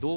2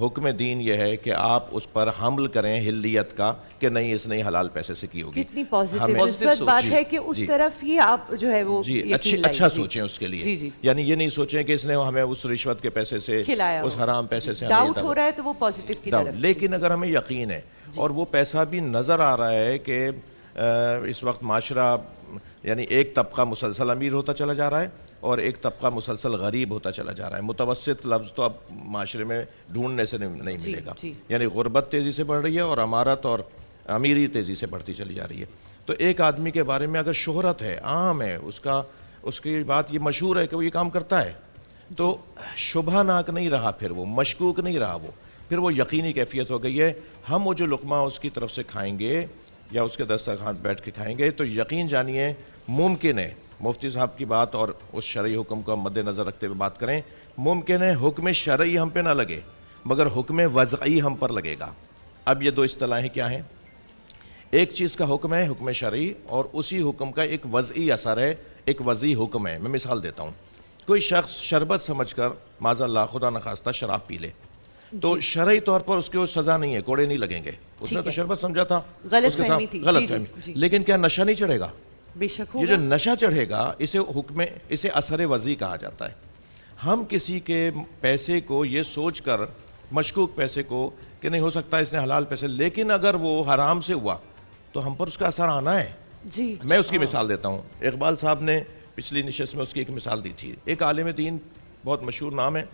حکم دین یہ ہے کہ آپ اس پر حمل کریں ہلیت کا کہ نہیں اس نے حلال پیسے سے کی ہوگی. کتنی پازیٹیو ہمیں- مثبت بات ہے کہ اس طرف ہی آپ جو ہے وہ جی یقین اچھا لائیں. سوچیں اس کے لیے. جی جی یعنی یہ نہیں سوچیں کہ اس نے ہمیں اس رشوت کے پیسے سے کھلایا اس حرام پیسے سے ڈاؤٹ ہو رہا ہے تو وہ پازیٹیو کی طرف. لیکن اگر ہمیں یقین ہے اور وہ پیسہ بھی نظر آ رہا ہے کہ اس وقت معاشرہ یعنی ایک طبقہ مسلسل امیر ہوتا چلا جا رہا ہے اور ایک طبقہ مسلسل غریب ہوتا چلا جا رہا ہے. متوسط لفظ تو اب معاشرے میں ڈھونڈنے سے نہیں ملے گا. یعنی غربت تیزی سے بڑھ رہی ہے اور امارت اور امیری تیزی سے بڑھتی چلی جا رہی ہے. تو ایک آدمی کے بارے میں اگر شہرت ہے، عام ہے، اس کی بات یہ مشہور ہے کہ وہ یہ کام کرتا ہے، تو شبہ ناک نہیں رہا، پھر وہ مشکوک نہیں رہا، پھر وہ یقینی کیفیت ہو گئی ہے. ہم وہ جو لقمہ اس کی طرف سے کھائیں گے یا اس کے دسترخوان بیٹھ کے کھائیں گے تو یقین جانیے ممکن ہے، مفتی صاحب کی بات اور اس شرعی حکم کو مد نظر رکھتے ہوئے بات کریں، ممکن ہے حکم شرعی ہم پہ نہ لگے مگر حکم وضعی ہم پر لگے گا. اب یہ دو اصطلاحیں کیا ہیں؟ ایک چیز کا حکم ہے حکم شرعی اور اسی حکم کا ایک وضعی اثر ہے، ایک وضعی حکم ہے. میں مثال دیتا ہوں. کوئی شخص شربت سمجھ کر معاذ اللہ خدا نخواستہ شراب پی لے تو شرعی طور پر اس کو سزا نہیں ہے، کوڑے نہیں لگیں گے. اس نے تو شربت سمجھا تھا، غلط فہمی تھی. غلط فہمی. لیکن کیا نشہ نہیں چڑھے گا؟ بے شک یہ جو نشہ چڑھے گا اسے اثر وضعی کہا جاتا ہے. ہم کسی کے پیسے کو یہ سوچ کر، مشکوک پیسے کو، کہ نہیں ہو سکتا اس نے حلال پیسے، لیکن اگر وہ حرام سے ہوا تو ہم پر اس کا اثر آنا ہے. جی میں اس کی مثال دیتا ہوں. اقبال صاحب نے پچھلی نشست میں اس کی ایک مثال دی تھی. ایک عالم دین، بہت مشہور نام ہے،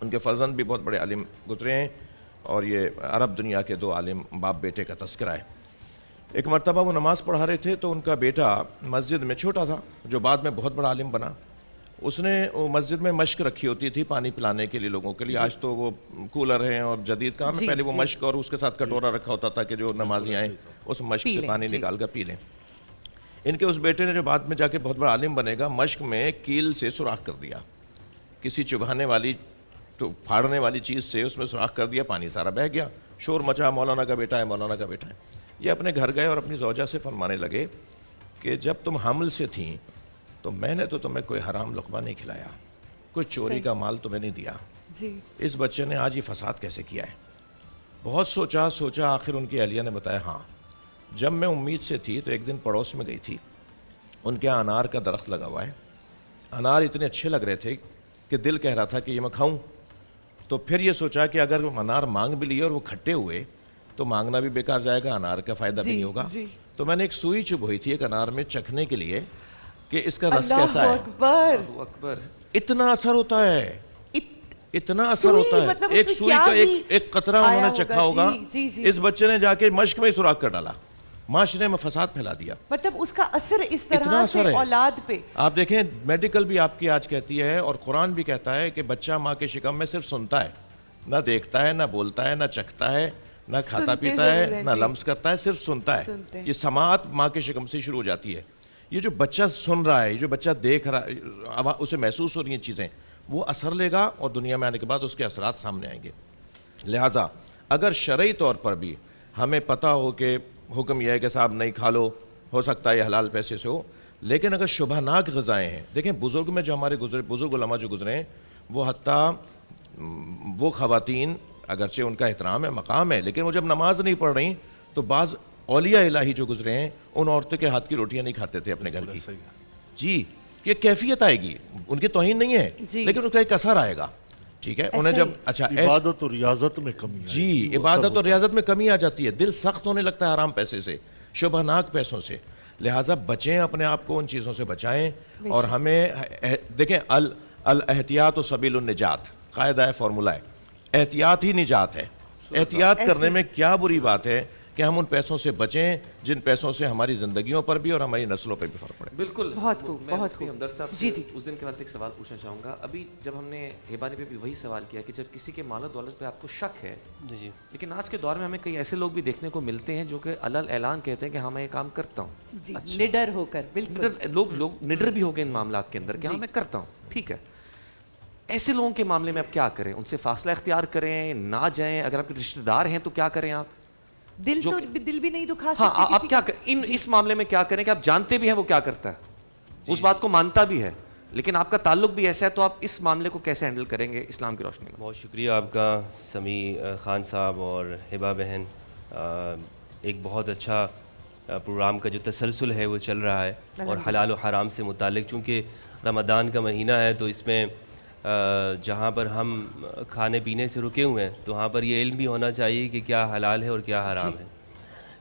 ان کے فرزند بھی بہت بڑے عالم گزرے ہیں اور یہ عرب دنیا کے دو عالم باپ بیٹے کا تذکرہ ہے. ایک مرتبہ وہ نماز پڑھا رہے تھے تو ان کا بیٹا مسجد میں چھوٹا تھا جو بعد میں بہت بڑا عالم بنا. اس نے وہ مسجد میں مشق رکھی ہوتی تھی پانی پلانے کے لیے لوگوں کے لیے. آج تو وہ کولر ہیں اور جدید کام ہے، پہلے وہ مشق اور اس کے ساتھ کٹورا رکھا ہوتا تھا کہ جو نمازی آئیں اس مشق سے پانی نکال کر پی لیں. ان کے اس بیٹے نے جو بعد میں جا کے بہت بڑا عالم بنے گا، مشق میں کیل سے سوراخ کر دیا، کسی چبھانے والی تو پھاڑنے والی چیز سے اس میں سوراخ کر دیا، پانی سارا بہہ گیا. شور مچا، مولانا کا بیٹا ہے، مولانا کا بیٹا ہے. یہ اپنے گھر گئے اور اپنی زوجہ سے فرمانے لگے کہ جب تم حمل سے تھیں تو میں نے تو تمہیں کوئی حرام لقمہ نہیں کھلایا، کوئی چوری کا مال تمہیں نہیں دیا. اس بچے نے آج یہ فساد کیسے کیا ہے؟ بہت سوچا آخر ان کی اہلیہ نے بتایا ہاں جب میں امید سے تھی تو ایک دن پڑوس میں گئی تھی، ان کے انار کا درخت لگا ہوا ہے. انار اتنے اچھے لگ رہے تھے کہ دل کہہ رہا تھا کہ یہ میں کھاؤں. تو پھر یہ سوچا کہ اگر انار مانگ بھی لیے اور وہ کھٹے ہوئے تو مانگنا بھی بیکار جائے گا، انار کا فائدہ بھی نہیں ہوگا. تو میں نے ایک سوئی چبھوئی تھی ایک انار میں چکھنے کے لیے کہ اس کا رس کیسا ہے. اللہ اکبر. اتنا اثر ہوتا ہے، اتنا اثر ہوتا ہے. ایک سوئی کا ایک قطرہ انہوں نے چکھا ہوگا. اس بچے نے جا کے مشق میں سوراخ کر ڈالا، معاشرے میں فساد پھیلا دیا. مطلب اس کا اثر اس طرح سے اولاد پہ. آپ دیکھیں میڈیکل بھی آپ کی آج کہتی ہے اور قرآن بھی کہتا ہے کہ بچہ ماں کے شکم میں صرف سنتا ہے، نہ دیکھتا ہے، نہ بولتا ہے، نہ چکھتا ہے، نہ کھاتا پیتا ہے، نہ لمس کرتا ہے، صرف سنتا ہے. یہ سماعت ماں کے شکم سے شروع ہو جاتی ہے. یہ جو بچہ سن رہا ہے، یہ جو بچہ دیکھ رہا ہے، اسے محسوس ہو رہی ہیں چیزیں، وہ اثر لے گا اور دنیا میں آنے کے بعد اس کے اثرات سامنے آئیں گے. لہٰذا اگر شرعی طور پر بھی ہمیں پتہ ہو کہ حکم یہ ہے کہ صاحب نہیں کھا لو، ہو سکتا ہے یہ حلال پیسے سے ہو، لیکن اگر شبہ ناک غذائیں ہیں، دیکھیں بزرگ میں جو ہمارے بزرگ علماء جو گزرے ہیں، وہ حتیٰ وہ خواتین اگرچہ ان کا احترام ہے، مقام ہے، لیکن وہ جب نماز نہیں پڑھ رہی تو بعض اولیاء الہی جو گزرے ہیں ان عورتوں کے ہاتھ کی روٹیاں نہیں کھاتے تھے اپنے گھر کی. جی یہ کیفیت آئے گی، ان کی توہین نہیں ہے لیکن اس کا ایک اثر آئے گا. ٹھیک ہے، انہیں جب اچھا عبادت اور ریاضت میں کمی، جی عبادت اور ریاضت میں کمی آ جاتی ہے، دل سخت ہونے لگتا ہے حرام پیسے سے، شبہ ناک پیسوں سے. لہٰذا بچیں اپنے آپ کو ان چیزوں سے بچائیں. اور ہمیں دیکھیں الاحتیاط و سبیل النجات قاعدہ ہے، فارمولہ ہے، احتیاط ہی نجات ہے. احتیاط کرنے میں کیا بری بات ہے کہ ہم ان پیسوں سے بچیں جن پیسوں سے ہماری زندگیوں پر بھی اور ہماری نسلوں پہ بھی فرق پڑے. بالکل. بہت خوب، میں بہت مفتی ہمدرد صاحب سے اس دن کے بعد سے ایک سوال پوچھنا چاہوں گا. ابھی جب ہم نے ہیبانی پہ بھی وہی سوال کیا کہ جب کسی کے مال و دولت پہ آپ کو شک ہے، لیکن آج کے دور میں ہمیں کئی ایسے لوگ بھی دیکھنے کو ملتے ہیں جو کہ علل اعلان کہتے ہیں کہ ہاں میں یہ کام کرتا ہوں، نڈر ہو کر. بالکل لوگ نڈر بھی ہو گئے ان معاملات کے اندر کہ ہاں میں کرتا ہوں. ٹھیک ہے، ایسے لوگوں کے معاملے میں آپ کیا کریں؟ ان سے فاصلہ اختیار کریں، نہ جائیں؟ اگر آپ کے رشتہ دار ہیں تو کیا کریں آپ؟ دل بھی نہیں دکھا سکتے. ہاں آپ کیا اس معاملے میں کیا کریں کہ آپ جانتے بھی ہیں وہ کیا کرتا ہے، اس بات کو مانتا بھی ہے، لیکن آپ کا تعلق بھی ایسا ہے, تو آپ اس معاملے کو کیسے ہینڈل کریں گے اسلام کی روشنی میں؟ بہت شکریہ آپ کا سمیع خان صاحب اور ہبہ بہن. ایک بہت اچھا پروگرام کا جو تسلسل ہے وہ چل رہا ہے, اور حلال و حرام سے متعلق, چونکہ رمضان کا مہینہ ہے تو اس میں جہاں پر ہم کھانے پینے سے رکے ہوئے ہیں تو وہاں پر یہ علم بھی ہونا چاہیے کہ کیا حلال ہے اور کیا حرام ہے.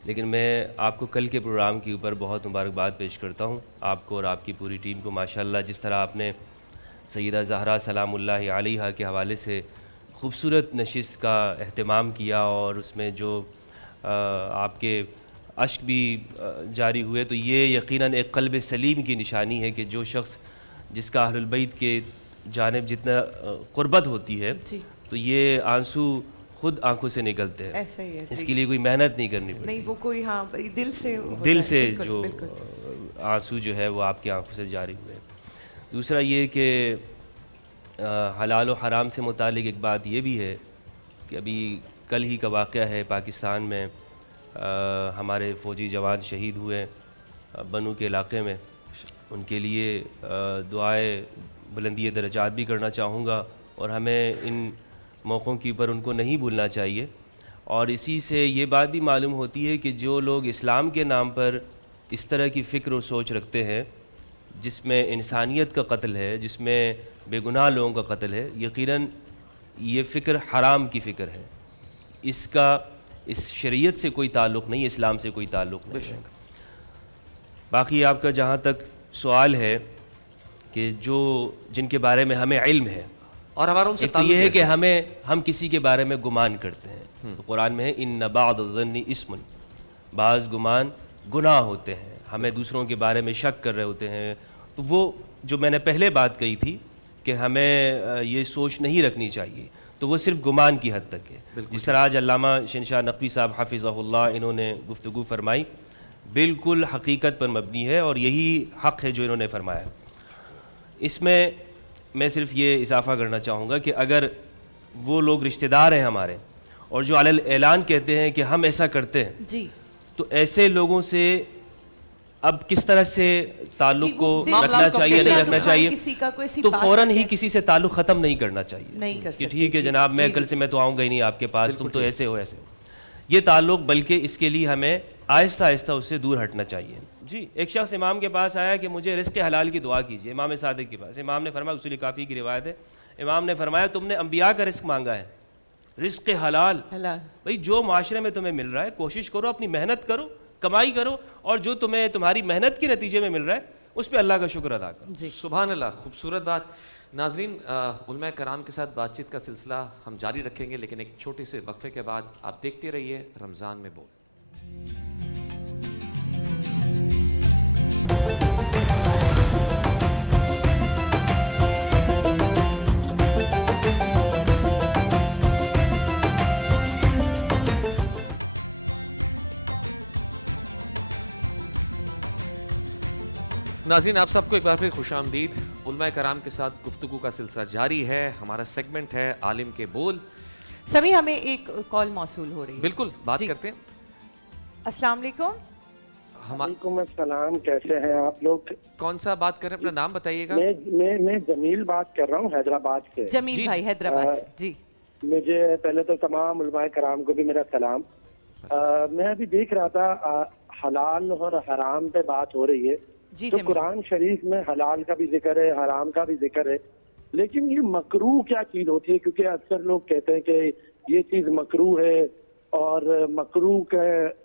لیکن میں آپ کو کل کے پروگرام کے اوپر بہت مبارکباد پیش کرتا ہوں, آپ کو اور آپ کی پوری ٹیم کو. ماشاءاللہ جس طرح آپ نے سیدہ زہرا سلام اللہ علیہا کے حوالے سے خوبصورت نشست کا اہتمام کیا, اور اس میں جو آپ کے اشک بھی جاری ہوئے, تو یہ یقیناً ایک قلب سلیم کی نشانی ہے کہ جو شخص جس کا اہل البیت کے جانب جتنا قربت ہوتی ہے تو یہ آنسو خود آنکھوں سے نکلتے ہیں. ایسا ہی ہے, اس کے لیے کوئی محنت نہیں کرنی پڑتی, نہیں وہ کوئی ہاں دل سے دل سے جو آنسو جو ہے وہ آپ کی آنکھوں سے جاری ہوئے. دوسرا یہ کہ حلال و حرام سے متعلق ایک بات یہ بھی ہے کہ ابھی کل ہی کا واقعہ ہے, پاکستان میں ہمارے فوجی جوان شہید ہوئے بنو کے علاقے میں. ان کے لیے دعائے بلندی درجات بھی کرنا چاہوں گا, اور ہمیں ان موقعوں کے اوپر ان کو نہیں بھولنا چاہیے. اور اسی سے یہ بات بھی معلوم ہوتی ہے کہ جو لوگ اسلام کے نام پر اس طرح کی فکر و سوچ رکھتے ہیں جس میں انسانیت کا قتل ہے, جس میں بے گناہ لوگوں کا قتل ہے, یقیناً یہ فکر حرام کی فکر ہے. اس کا اس شریعت سے کوئی تعلق نہیں, اسلام سے کوئی تعلق نہیں ہے. باقی آپ کا جہاں تک سوال ہے کہ جن کے بارے میں ہمیں علم ہے, اور ہمارا ان سے ایک تو یہ ہے کہ ہم کسی کے بارے میں گمان کرتے ہیں. تو قرآن میں ہے ان بعض الظن اسم, بعض گمان گناہ ہوتے ہیں, ہمیں دوسروں کے بارے میں شک کر رہے ہوتے ہیں. تو وہ جو میں نے پہلے بات کہی تھی کہ ہمیں یہ سوچ نہیں رکھنی چاہیے, تو وہ صرف گمان کی حد تک ہے. جس طرح آج علامہ شنشاہ نقوی صاحب حفظہ اللہ انہوں نے گفتگو فرمائی, بالکل حقیقت پر مبنی ہے, اور یہی حق ہے جو انہوں نے فرمایا. اس میں صرف یہ اضافہ کرنا چاہوں گا کہ اگر وہ لوگ رشتہ دار ہیں ہمارے اور جو علی اعلان کہتے ہیں کہ ہم ایسا کرتے ہیں, جی تو ایسے لوگوں سے اب کس طرح سے تعلق کو رکھنا چاہیے نہیں رکھنا چاہیے, تو فوراً ہی کسی سے تعلق ختم نہیں کرنا چاہیے کہ ٹھیک ہے جناب میں کل سے میں تو آؤں گا ہی نہیں آپ کے پاس, تم تو ایسے ہو ایسے ہو. یہ تعلق بلکہ اس کے لیے ہمیں آہستہ آہستہ اس سے دور ہٹنا چاہیے. جی ایک شخص امام کے پاس آیا کہ مجھے رزق حلال کی دعا کیجیے, امام صادق کے پاس. امام نے فرمایا, اصول کافی کی روایت ہے, امام نے فرمایا تم نے انبیاء کا رزق مانگا ہے, رزق حلال. بھائی جو معاشرے میں تمہیں مل رہا ہے کوشش کرو, اپنی محنت کرو, کمائی کرو, اور جو تمہیں تمہاری محنت کے نتیجے میں مل رہا ہے اس پہ اللہ کا شکر ادا کرو. سبحان اللہ, خوبصورت بات. ناظرین, علماء کرام کے ساتھ بات چیت کا سلسلہ ہم جاری رکھیں گے, لیکن ایک چھوٹے سے وقفے کے بعد. آپ دیکھتے رہیے رمضان میں بول. ناظرین, آپ سب کو ایک بار پھر خوش آمدید. علماء کرام کے ساتھ گفتگو کا سلسلہ جاری ہے. ہمارا سیگمنٹ ہے عالم کے بول. سمی ہمیں ایک کال موصول ہو رہی ہے, بالکل بات کرتے ہیں. السلام علیکم. وعلیکم السلام, کیسے ہیں آپ لوگ؟ کون سا بات کر رہے ہیں, اپنا نام بتائیے گا. میں جمیل بات کر رہا ہوں حیدرآباد سے. جمیل بھائی حیدرآباد سے. جی مجھے پہلے تو تمام علماء کرام کو بھی میرا سلام. میں ابھی دیکھ رہا تھا حلال اور حرام پہ بات ہو رہی ہے. تو قرآن شریف میں حلال کا بھی ذکر ہے, حرام کا بھی ذکر ہے, لیکن یہ مکروہ کیا چیز ہوتی ہے؟ کیونکہ اکثر لوگ کہتے ہیں کہ یہ چیز مکروہ ہے, اور مکروہ کا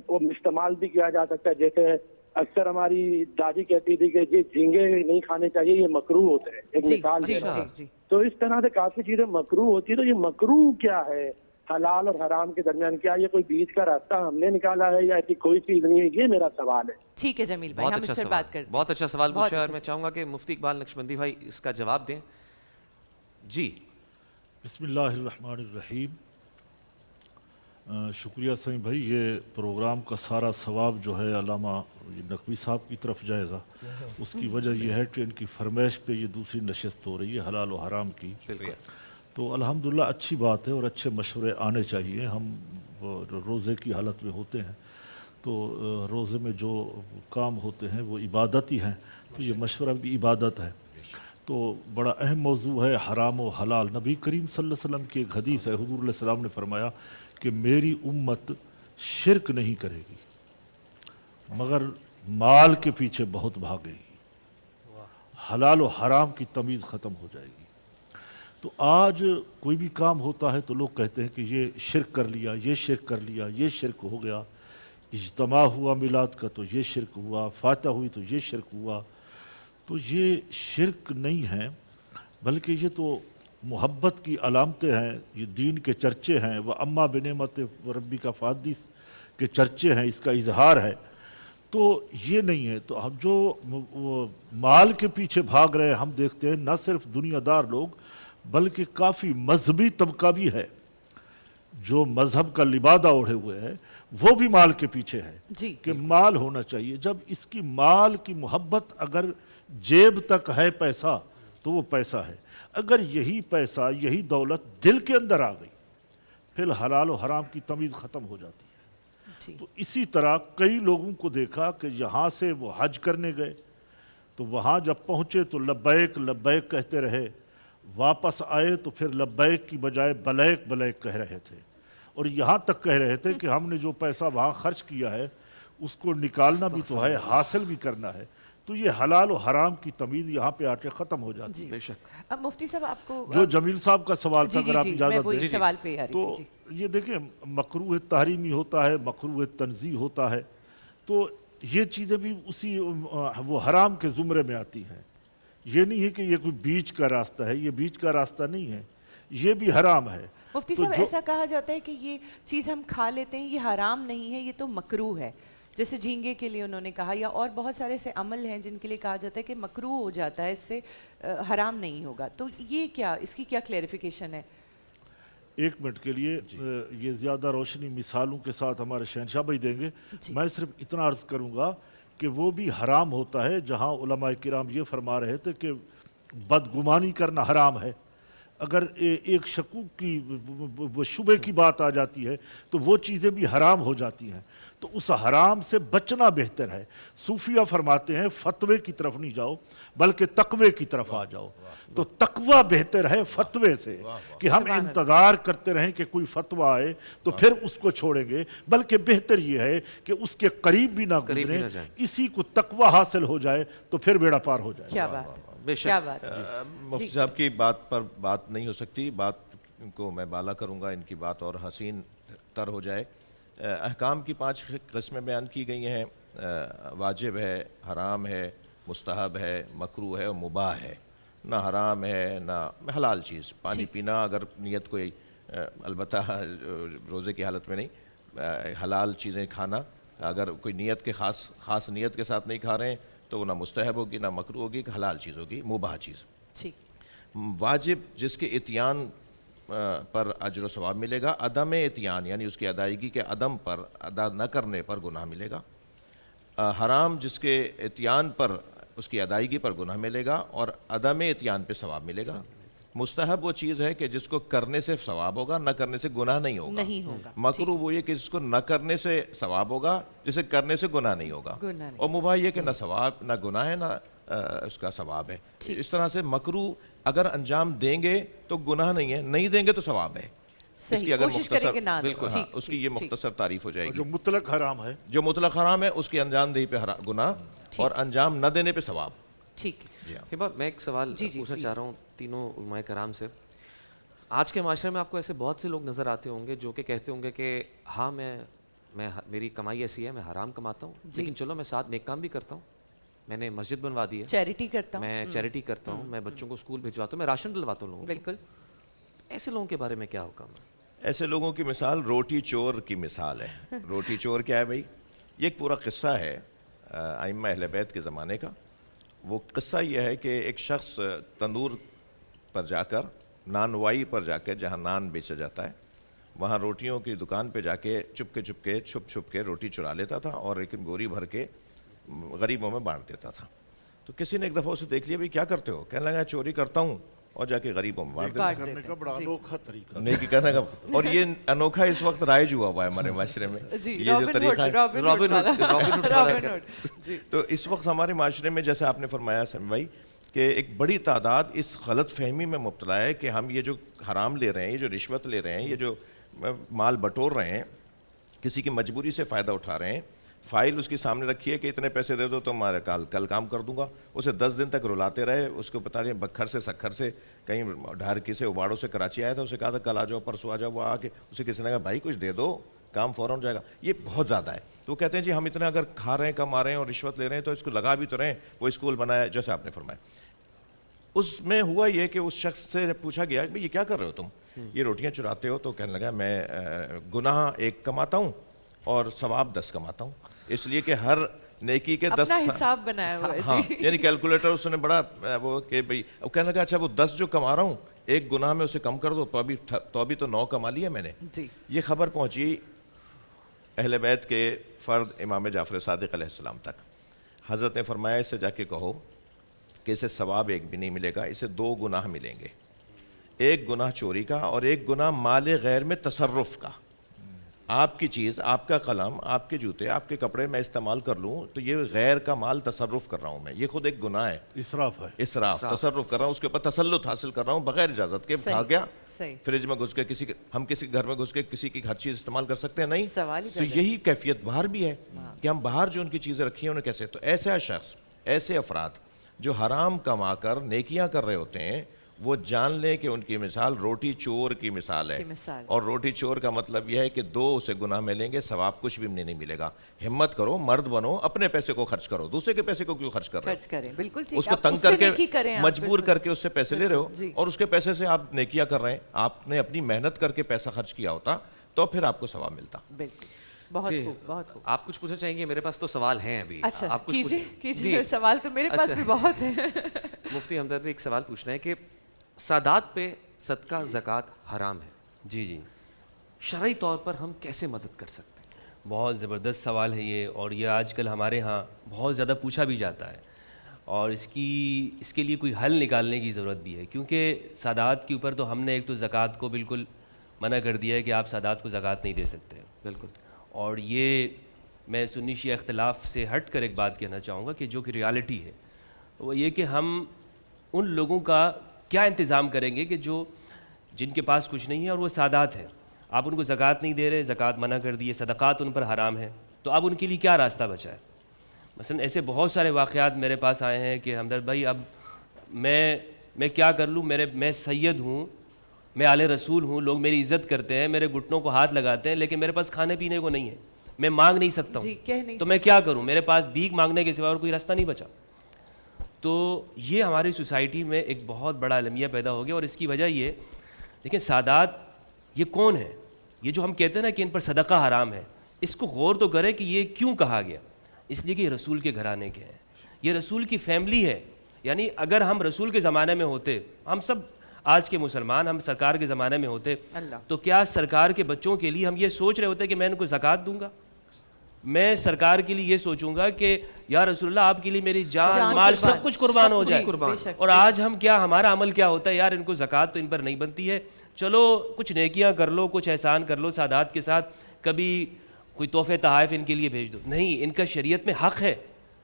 وہ استعمال بھی کیا جا سکتا ہے. جیسے اکثر ہماری دادی کہتی تھی کہ یہ جھینگے نہیں کھانے چاہیے, یہ مکروہ ہوتے ہیں, ایک مثال دے رہا ہوں. تو اس طرح سے کافی چیزیں مکروہ ہوتی ہے. تو یہ مکروہ کیا ہے حلال اور حرام کے درمیان؟ کیا یہ کوئی بیچ کا راستہ ہم نے نکالا ہے یا ایسی کوئی چیز نہیں ہے؟ یہ میرا سوال ہے. ٹھیک ہے جمیل بھائی, ہم اس پر بات کرتے ہیں. بہت اچھا سوال پوچھا, اور میں چاہوں گا کہ مفتی اقبال نقشبندی بھائی اس کا جواب دیں. جی بسم اللہ الرحمن الرحیم. شکریہ سمی بھائی. یہ پروگرام کا سارا ثواب جو ہے علامہ نقوی صاحب کی طرف جائے گا. اس کی وجہ یہ ہے کہ ان کی فرمائش پہ یہ دوسری نشست ہو رہی ہے حلال و حرام کی. تو الحمدللہ اچھی بات ہے, اور اچھے مشورے آنے چاہیے. ہم روزے کی حالت میں ہوتے ہیں, تو روزے میں جو کام ہوتے ہیں وہ عبادت ہی ہیں, تو یہ مشورہ بھی عبادت ہے. تو بڑا اہم موضوع ہے حرام و حلال. نبی کریم صلی اللہ علیہ وسلم کی ایک حدیث ہے, حضور علیہ السلام نے فرمایا کہ میری امت شرک نہیں کرے گی مگر مال کے پیچھے بہت بھاگے گی, حلال و حرام کی تمیز ختم ہو جائے گی. تو آج کوئی بھی کام ہوتا ہے تو لوگ کہتے ہیں کہ یہ شرک کر لیا, یہ شرک کر لیا, یہ شرک ہو گیا. اجتماع ہوا میلاد کا تو یہ شرک ہوا, فاتح ہوئی تو یہ شرک ہوا. تو یہ شرک نہیں ہے بلکہ یہ تو محبت کی علامتیں ہیں, یہ دین کے چرچے ہیں. وہ اما بنعمت ربی کا فحدث کے چرچے ہیں, اس کا اظہار ہے. تو یہ نہیں ہے. تو ہم جو مال کے پیچھے بھاگ رہے ہیں ہم دیکھتے ہیں نہ صرف دنیا دار لوگ بلکہ کافی مذہبی طبقہ بھی ہے جو مذہب کا لبادہ اوڑھے ہوئے ہے, وہ بھی مال کے پیچھے ہے جی کہ مال ہونا چاہیے. جب اس کی مال کی محبت اگر جیب تک ہے پیسہ تو وہ پیسہ ہے. اگر یہی پیسہ یہی دولت دل کے اندر آ گئی پھر حلال و حرام کی تمیز ختم ہو جاتی ہے. تو اسی طرح کئی لوگوں کو دیکھا کہ یہاں سے وہ حج کرنے گئے تو وہاں جب پہنچے تو لبیک لبیک کہتے رہے, واپس آئے تو پھر لبیک کی بجائے بلیک بلیک کہہ رہے تھے, اور یہاں تک کہہ رہے تھے کہ ہم نے جو پیسہ وہاں خرچ کیا ہے اس کو نکالنا بھی تو ہے, حاصل بھی کرنا ہے. تو یہ حلال و حرام کی تمیز یہاں پہ آ کے ختم ہو جاتی ہے. بے شک. اب مفتی صاحب آپ کو جو جمیل صاحب کا سوال تھا اگر آپ میں اجازت وہی دیں سوال پہ آ رہی تو تھی. یہ دیکھیں مکروہ تحریمی ہوتا ہے, مکروہ تنزیہ ہوتا ہے, تو یہ چیزیں بھی اسی وہ حرام کے زمرے میں آتی ہیں. یہ نہیں ہے کہ یہ کوئی بیچ کا راستہ ہے, یہ بیچ کا راستہ نہیں ہے, یہ بھی حرام ہے. مفتی صاحب ایسا کہا جاتا ہے کہ یہ چیز ہم کھا لیتے ہیں یہ حرام نہیں ہے, یہ تو مکروہ ہے, جیسے جھینگے کے لیے انہوں نے کہا, یا اور بہت سارے ایسے عمل ہیں جن کے لیے کہا جاتا ہے کہ مکروہ ہو جاتا ہے, اس سے حرام نہیں ہوگا. تو یہ کیا, اس کی کیا کلیریفیکیشن ہے؟ ایک منٹ کے لیے یہ زیادہ روشنی مثالوں کے ساتھ ہمارے شہنشاہ بھائی دیں گے. میں صرف اتنا عرض کروں گا کہ وہ بھی حرام ہوتا ہے جہاں علماء کرام یہ فرما رہے تھے کہ بدگمانی کرنا حرام ہے. اگر ایک شکوک کی شبہ کی بات آ جاتی ہے تو وہ چیزیں بھی حرام ہو جاتی ہیں. تو اس حرام سے بچنا بہتر ہے. صوفیہ فرماتے ہیں فتوے کی طرف نہیں جاؤ بلکہ تقوی کی طرف آ جاؤ. تو تقوی بہتر ہے فتوے سے, کہ ہم انتظار کرتے رہیں کہ کوئی فتوہ آئے تو پھر اس کو چھوڑیں گے, بلکہ بہتر یہ ہے کہ اس کے قریب بھی نہ گزریں, اسی کو تقوی حاصل ہو جائے تو پھر بیڑا پار ہو جائے. کیا بات ہے, کیا بات ہے. مفتی صاحب کی بات پر بات نہیں ہو سکتی, بات کو میں بالا کروں گا, ان کی بات اور حسین تر ہو جائے. احکام کی 5 قسمیں بیان کی گئی ہیں, واجب ہے, حرام ہے, مستحب ہے, مکروہ ہے اور مباح ہے. نہ حرام ہے نہ حلال چیز. پانی پینا اگر نیت کوئی, البتہ روزے کی حالت میں نہیں, حلال چیزیں کھانا اگر کوئی نیت کے خاص نیت کے ساتھ نہیں کھا رہے ہیں تو وہ نہ مستحب ہوگی نہ مکروہ ہوگی, کہ حلال چیز ہوگی, مباح چیز. واجب جس کے اتیان پر اجر و ثواب ملے گا, عدم اتیان یعنی اس کی ادائیگی کے عدم پر, ادا نہ کرنے پر گناہ ملے گا. حرام جس کے اتیان پر اس کی ادائیگی پر گناہ ملے گا اور عدم اتیان پہ ثواب ملے گا. مستحب وہ چیز ہے کہ جس کو کرنے سے ثواب ہوگا, نہ کرنے سے گناہ نہیں ہوگا. مکروہ وہ یہ کہ جس کو نہ کرنے سے ثواب ہوگا, جسے کرنے سے گناہ نہیں ہوگا. اور مباح یہ کہ نہ ثواب نہ گناہ ہے نہ اس کا ثواب ہے. اس طرح سے مکروہ اگر انجام دیں گے تو گناہ نہیں ہے, نہیں دیں گے تو ثواب ہے. اس کی اگر مختصر بالکل اس کی یہ مختصر تعریف ہو جائے گی. جو مطلق حرام ہے, جو مطلق حرام ہے اس کی انجام دہی پہ گناہ اور انجام نہ دینے پہ ثواب. ٹھیک. میں ایک سوال پوچھنا چاہ رہا ہوں تینوں علماء کرام سے. آج کے معاشرے میں آپ کو ایسے بہت سے لوگ نظر آتے ہوں گے جو کہ کہتے ہوں گے کہ ہاں میں میری کمائی ایسی ہے, میں حرام کماتا ہوں, لیکن چلو میں ساتھ نیک کام بھی کرتا ہوں, میں نے مسجد بنوا دی ہے, چیریٹی کرتا ہوں, میں چیریٹی کرتا ہوں, میں بچوں کو اسکول بھجواتا ہوں, میں راشن دلواتا ہوں لوگوں کو. بالکل. ایسے لوگوں کے بارے میں کیا حکم ہے؟ ایسے لوگوں کی مثال روٹی چور کی مثال ہے. روٹی چور کیا ہے بھائی؟ یہ ایک پورا قصہ ہے ائمہ اہل بیت کے زمانے کا. وہ قصہ یہ ہے کہ ایک شخص تندور پر جا کر, نانوائی پر جا کے, جہاں نان بیچا جاتا ہے, وہاں روٹیوں کی دکان پہ جا کے چھپ چھپ کے روٹی چرا لیتا تھا اور ایک بوری بھر کے غریبوں میں بانٹ دیتا تھا. تو کسی نے ایک دفعہ اسے دیکھ لیا, بھائی کیا کرتے ہو؟ کہنے لگا چوری کرتا ہوں اور جا کے غریبوں میں بانٹ دیتا. کرنے کا بڑا انوکھا طریقہ, نیکی کرنے کا, اور یہ انوکھا اس وقت رائج ہوا ہے ہمارے معاشرے میں. یہ جو طریقہ ہے, تو اس وقت ہمارے معاشرے میں جیسے آپ نے فرمایا سمی بھائی کہ ایک بڑی تعداد اس غلط فہمی میں مبتلا ہے کہ ہم یہ جو حرام لے رہے ہیں، یہ جو رشوت لے رہے ہیں، یہ جو مال بٹور رہے ہیں، کسی کی مجبوری سے فائدہ اٹھا رہے ہیں، فائل اس کی سامنے رکھی ہے کہ اتنے پیسے دے دو تو ہمارے کل کام کر دوں گا، اسے 10 دن تک رلاتے رہے، اس کو بتا رہے ہیں بکھر سے سکھر سے کہیں ڈھارکی سے اواڑوں سے کراچی آیا تھا، اسے کہا تھا کل آ جاؤ پرسوں آ جاؤ، وہ آ کے اسے کسی نے کہا بھائی کچھ دے دو کام فوراً ہو جائے گا. یہ بہت زیادہ ہے. تو وہ کہتے ہیں جی ہم اتنا اگر کھا رہے ہیں کما رہے ہیں اور رشوت لے رہے ہیں تو اس کو لگا بھی تو رہے ہیں. وہ اسکول بنایا جیسے آپ نے فرمایا. اس میں ہوا یہ کہ اس شخص سے پوچھا گیا کہ یہ کیا کر رہے ہو تم, یہ روٹیاں چراتے ہو؟ تو کہنے لگا میں گناہ 1 کماتا ہوں اور ثواب 10 کماتا ہوں, اس لیے کہ ہر نیکی کے 10 اپنا حساب بنایا ہوا ہے. ہاں یعنی کیلکولیٹر اس نے بڑا وہ کہ بھئی اب کہنے لگا اچھا وہ 10 جو کما رہا ہوں 1 گناہ میں اسے کم کر دو تو ابھی تو 9 کما لیا میں نے. یہ خبر پہنچی اہل بیت کے فرد امام جعفر صادق علیہ السلام تک. حضرت نے فرمایا اس سے جا کے کہو کہ اسے ثواب 1 بھی نہیں ملے گا, اسے 2 گناہ ملیں گے, 1 گناہ چوری کا اور 1 گناہ مال غیر میں تصرف کا. آپ کی چیز, آپ کا قلم, آپ کے جوتے, آپ کے کپڑے میں استعمال کر لوں تو یہ غیر کا مال تصرف کر رہا ہوں میں, یہ خود ایک گناہ ہے, اسراف ہے, اسراف تصرف کر رہا ہوں, اس کے اوپر تسلط حاصل کر رہا ہوں بغیر اجازت کے. کھا گیا فریج میں گھس کے ہم کسی کے گھر میں گھس کے کسی کی ہر چیز استعمال کر سکتے ہیں؟ نہیں. تو یہی کیفیت باہر بھی ہے کہ ہم باہر جو ان کی چیزیں رکھی ہیں انہیں کیسے. تو ایسا شخص, ایسے افراد جو حرام کما کر نیکیاں کر رہے ہوتے ہیں وہ جان لیں کہ ان کی مثال روٹی چور کی مثال ہے. اور روٹی چور کا مطلب یہ ہے کہ 2 اسے گناہ ملیں گے, ثواب کچھ بھی نہیں ملے گا. ہمت کرو, مرد بنو, اپنے پیسے کو خرچ کرو, دوسرے کے پیسے کو کیوں خرچ کر رہے ہو؟ بالکل اس کو تنگ کر کے مجبور کر کے اس سے پیسے لے رہے ہو اور اس کے پیسے سے آپ نیکیاں کر رہے ہیں. آپ نے اپنی محنت کر کے پیسہ خرچ کیا ہوتا تو پھر آپ کو ثواب ملتا. بالکل. بہت خوب, بہت خوب. آپ کچھ پوچھنا چاہیں گے؟ میرے پاس تو سوال ہیں ابھی. اچھا کیجیے, سوال تو میرے پاس بھی بہت ہیں. مفتی ہمدرد ایک سوال پوچھنا ہے کہ سادات پہ صدقہ زکوٰۃ حرام ہے. جی جی, شرعی طور پر ہم کیسے مدد کر سکتے ہیں؟ بہت زبردست سوال ہے یہ, اور یہ آج کل ہمارے ہاں بہت زیادہ پوچھا بھی جاتا ہے, اور اس کے لیے کوئی حل نکالنے کی ضرورت بھی ہے. کیونکہ سادات کے اوپر تو ہم نے ایک تو زکوٰۃ کو بالکل منع کر دیا ہے کہ آپ سادات کو زکوٰۃ نہیں دے سکتے. بالکل. اور یہ میں سنی شیعہ اختلاف سے ہٹ کر ایک بات کہنا چاہوں گا کہ جو کہ ریالٹی ہے وہ یہ کہ ہم ان لوگوں کا کیا انتظام کریں گے کہ جن کے پاس کچھ نہیں ہے اور وہ سادات ہیں. آپ ان کو زکوٰۃ نہیں دے رہے, زکوٰۃ منع کر دیے, صدقات ان پر حرام ہیں, تو اب ان کے لیے کیا راستہ بچا ہے؟ مثلا ایسے بہت سارے واقعات میرے پاس آئے ہیں کہ ہمدرد بھائی اب میں کیا کر لوں, میں سید ہوں, میں آل رسول ہوں, لوگ میری عزت کرتے ہیں, میرے گھٹنوں کو ہاتھ لگاتے ہیں, لیکن میرے پاس کھانے پینے کو نہیں ہے, میں مانگ نہیں سکتا ہوں, تو میں کیا کروں؟ میرے پاس بھیک مانگنے کے سوا اور کوئی راستہ نہیں بچا. تو یہ ہماری سوسائٹی میں ایک بہت بڑا المیہ پیدا ہو گیا, اور اس کی وجہ یہ دیکھیں سادات یہ کون ہے؟ یہ جو ہم کہتے ہیں نا کہ ان پر صدقہ حرام ہے, اس کو غور تو کریں کہ یہ کیوں کہا گیا. اس لیے کہ یہ رسول کے گھرانے کے ہیں, یہ رسول کی فیملی ہے. یعنی اگر ہم رسول کے زمانے میں ہوتے, ہم سب آج کے مسلمان ہم سرکار کے زمانے میں ہوتے, تو کیا سرکار کے بچوں کے لیے ہم یہ سوچ رہے ہوتے کہ میں ان کو زکوٰۃ دوں گا؟ میں سرکار کے لیے یہ سوچوں گا کہ یا رسول اللہ آپ کے لیے میری جان مال سب کچھ قربان ہو جائے. اور آج ہم کیا, ہمارا عمل کیا ہوتا ہے, یار ان کو زکوٰۃ تو ان پر نہیں بنتی ہے, چلو کچھ نیکیاں کر لو, کچھ احسان کر لو سادات کے ساتھ, کبھی کوئی تحفے تحائف ان کے لیے بھیج دو. نہیں, ان کا شریعت میں حق ہے,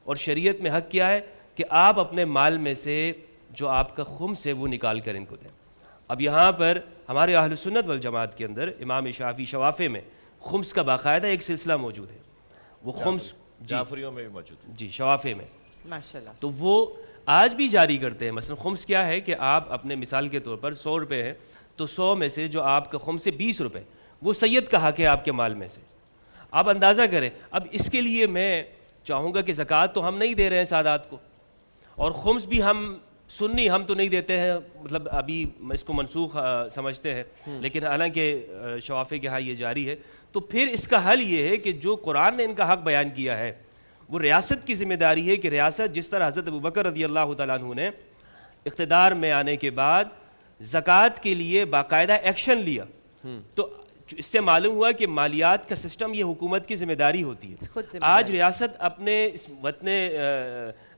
اور شریعت میں حق کیا ہے کہ آپ اپنے مال میں سے جو آپ کا خمس ہے وہ نکال کر ان کو دیں. اب یہاں پر ہمارے اہل سنت والجماعت کے اندر امام شافعی شوافع میں خمس کا باقاعدہ ایک سلسلہ موجود ہے. وہ خمس جعفریوں میں بھی موجود ہے. جی, شوافع میں ماشاءاللہ. تو وہ آج بھی جاری کرتے ہیں. مثلا خمس کیا ہے کہ آپ اپنے مثال کے طور پر 100 روپے ہیں, تو 100 میں سے جو آپ کا خمس ہے 20 روپے, وہ سید کا حق ہے آپ کے مال میں سے. آپ اندازہ کریں. اب اس کے لیے میں چاہوں گا کہ زکوٰۃ تو ہم نہیں دے رہے ہیں سادات کو, اور خمس بھی ہم سنی ہم تو نہیں دیتے ہیں, مطلب ابھی اس کو منسوخ سمجھتے ہیں, لیکن حالانکہ شوافع کے ہاں یہ جاری ہے. تو پھر اس کا حل یہ ہے کہ جو قرآن نے ان کا حق بیان کیا ہے, وہ ریاست کی ذمہ داری ہے کہ ریاست جس طرح حضرت ابوبکر رضی اللہ تعالیٰ عنہ نے اقتدار میں آنے کے بعد زکوٰۃ کے لیے باقاعدہ ایکشن لیا, تو اس سے معلوم ہوا کہ مالیات کا سسٹم یہ حکومت کی ذمہ داری ہوتی ہے. آج ریاست اپنے اس وطن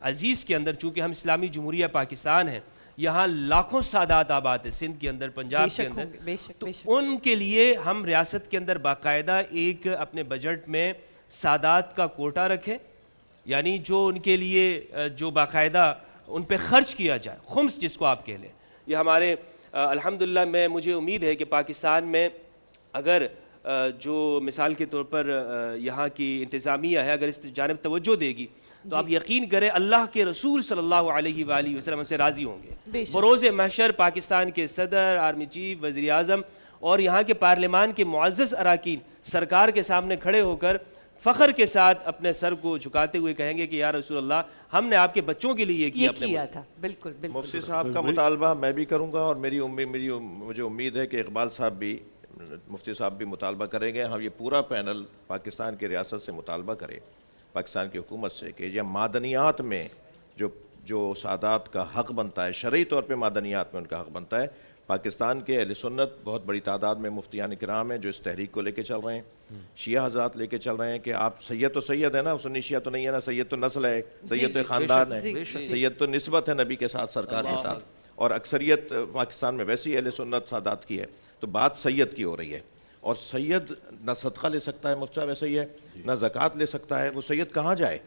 عزیز کے اندر, چونکہ ہم اسلامی جمہوریہ پاکستان ہیں, یہاں لاکھوں سادات آباد ہیں, سندھ کے اندر, پنجاب کے اندر, تو ان کے لیے ہم ریاست کے اندر باقاعدہ ایک اپنے بجٹ میں سادات کا کوٹا رکھیں. یعنی جو ان کے لیے جو باقاعدہ ان پہ خرچ کیا جائے، خمس جس کو آپ کہہ لیں. یہ ہمارے الحمدللہ مجھے امید ہے کہ پاکستان میں اگر جو مثال کے طور پر یہاں کی انتظامیہ ہے اگر اس جانب توجہ دے گی تو آپ یقین کریں اللہ کے رسول صلی اللہ علیہ وآلہ وسلم سے راضی ہوں گے. بروز محشر پاکستان کے صدر، آرمی چیف، وزیر اعظم اور یہاں کے پارلیمان کے معزز اراکین سرکار کے سامنے کھڑے ہو کر فخر کے ساتھ اپنے سر کو جھکاتے ہوئے کہیں گے کہ یا رسول اللہ ہم نے آپ کے بچوں کے لیے یہ کیا تھا. بالکل بالکل. مفتی صاحب کا مطالبہ میں بھی کروں گا اور مجھے امید ہے کہ اقبال صاحب بھی، مفتی صاحب بھی مطالبہ کریں گے. ہم یہ پورا پینل پاکستان کی ریاست سے مطالبہ کرے، پاکستان کی حکومت سے، کہ یہ معدنیات میں جو سادات کا حق بنتا ہے، شرعی طور پہ معدنیات میں ان کا حق بنتا ہے. پاکستان کے اہل سنت بہت بڑی تعداد میں مفتیان کرام ہیں جو اس تحریک کو لے کے چل رہے ہیں. شیعہ حضرات لے کے چل رہے ہیں کہ آپ سید تو سید ہے نا، سنی شیعہ تو نہیں ہے نا، سید تو نسل ہے، سید تو خاندان ہے، سید تو نسبت ہے نبی کے ساتھ، سرکار کے ساتھ. اور اکثریت پاکستان میں ویسی اہل سنت سادات کی ہے. تو بات سید کی ہو رہی ہے، اور سید نہ صدقہ لے سکتا ہے، مفتی صاحب ایسا ہی ہے، نہ زکوٰۃ لے سکتا ہے. وہ سید کہاں جائے؟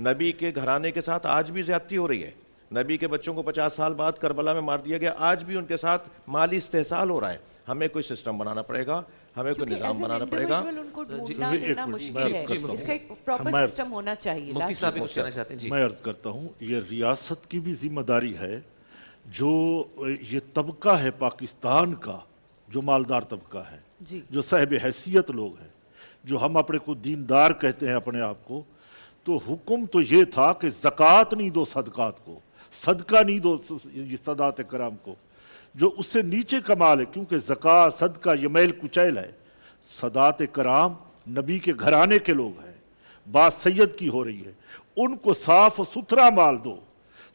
نبی کے گھرانے کے ساتھ آج بھی زیادتی ہو رہی ہے. نبی کے بچوں کو 50 سال بعد کربلا میں مار دیا گیا، آج بھی ان کے ساتھ مالی استحصال ہو رہا ہے. ہمیں کوئی سسٹم بنانا پڑے گا، ہمیں کوئی نظام بنانا پڑے گا. ان کو ڈھونڈنا دینا مشکل ہے، اس کا ایک پراپر سسٹم ہونا چاہیے. مفتی صاحب بھی کچھ کہنا چاہتے ہیں. میں عرض کرتا ہوں یہ ریاست کی بھی ذمہ داری ہے. جو یہ طبقہ ہے پاکستان کا، جو مالدار طبقہ ہے، جو صاحب حیثیت لوگ ہیں، جو ہم اپنے کو دیندار کہتے ہیں اپنے آپ کو، تو حکم تو یہ تھا کہ زکوٰۃ نہیں دو صدقات کو، صدقہ نہیں دو یہ سادات کرام کو. جو اس سے نیچے کا مال ہے، کیونکہ زکوٰۃ صدقہ یہ میل کچیل ہے. سادات کرام نبی کے گھرانے کے لوگ ہیں، بات سید کی ہو رہی ہے، ان کو صاف ستھرا مال دو.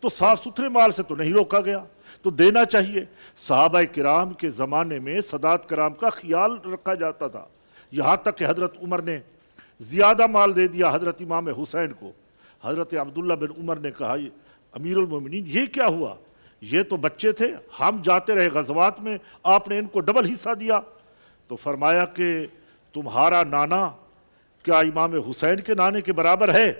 تو صاف ستھرے مال سے تو نہیں روکا گیا، تو دینا چاہیے. صحابہ کرام کے زمانے میں سادات کرام کا خیال رکھا جاتا تھا، یہاں تک کہ حضرت عمر نے زیادہ مال دے دیا حضرت امام حسین کو. حضرت عبداللہ بن عمر نے کہا امیر المومنین یہ کیا ہوا؟ یہ تو بچے تھے، ہم جاتے رہے غزوات میں، آپ نے ان کو ڈبل حصہ دیا. تو فرمایا کہ تمہارا نانا کیا امام حسین کے نانے کے برابر ہے؟